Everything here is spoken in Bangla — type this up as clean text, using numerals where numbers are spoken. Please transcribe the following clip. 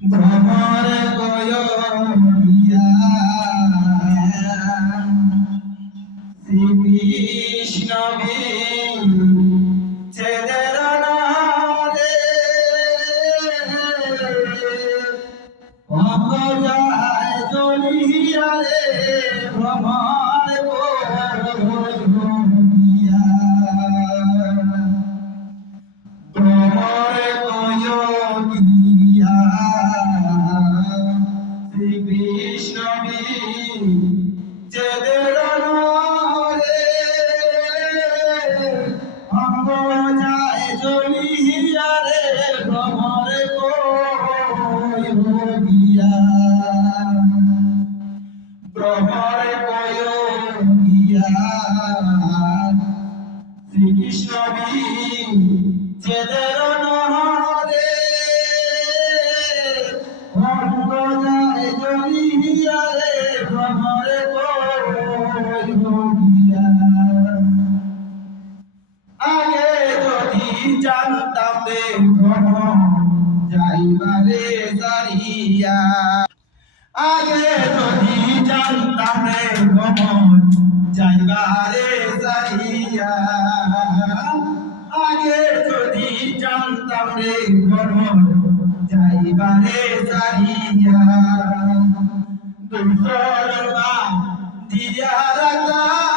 ভ্রমর গয়া শ্রী কৃষ্ণ বিচ্ছেদের নারে অঙ্গ যায় জ্বলিয়া রে ভ্রমর গয়া কৃষ্ণ বিচ্ছেদের নারে অঙ্গ যায় জ্বলিয়া রে ভ্রমর গয়া ভ্রমর গয়া শ্রীকৃষ্ণ বিচ্ছেদের নারে অঙ্গ যায় জ্বলিয়া রে ভ্রমর গয়া আগে যদি জানতাম রে ভ্রমণ যাইবারে সারিয়া আগে যদি জানতাম রে ভ্রমণ যাইবারে সারিয়া আগে যদি জানতাম রে ভ্রমণ যাইবারে সারিয়া দুঃখ দিয়া রাখা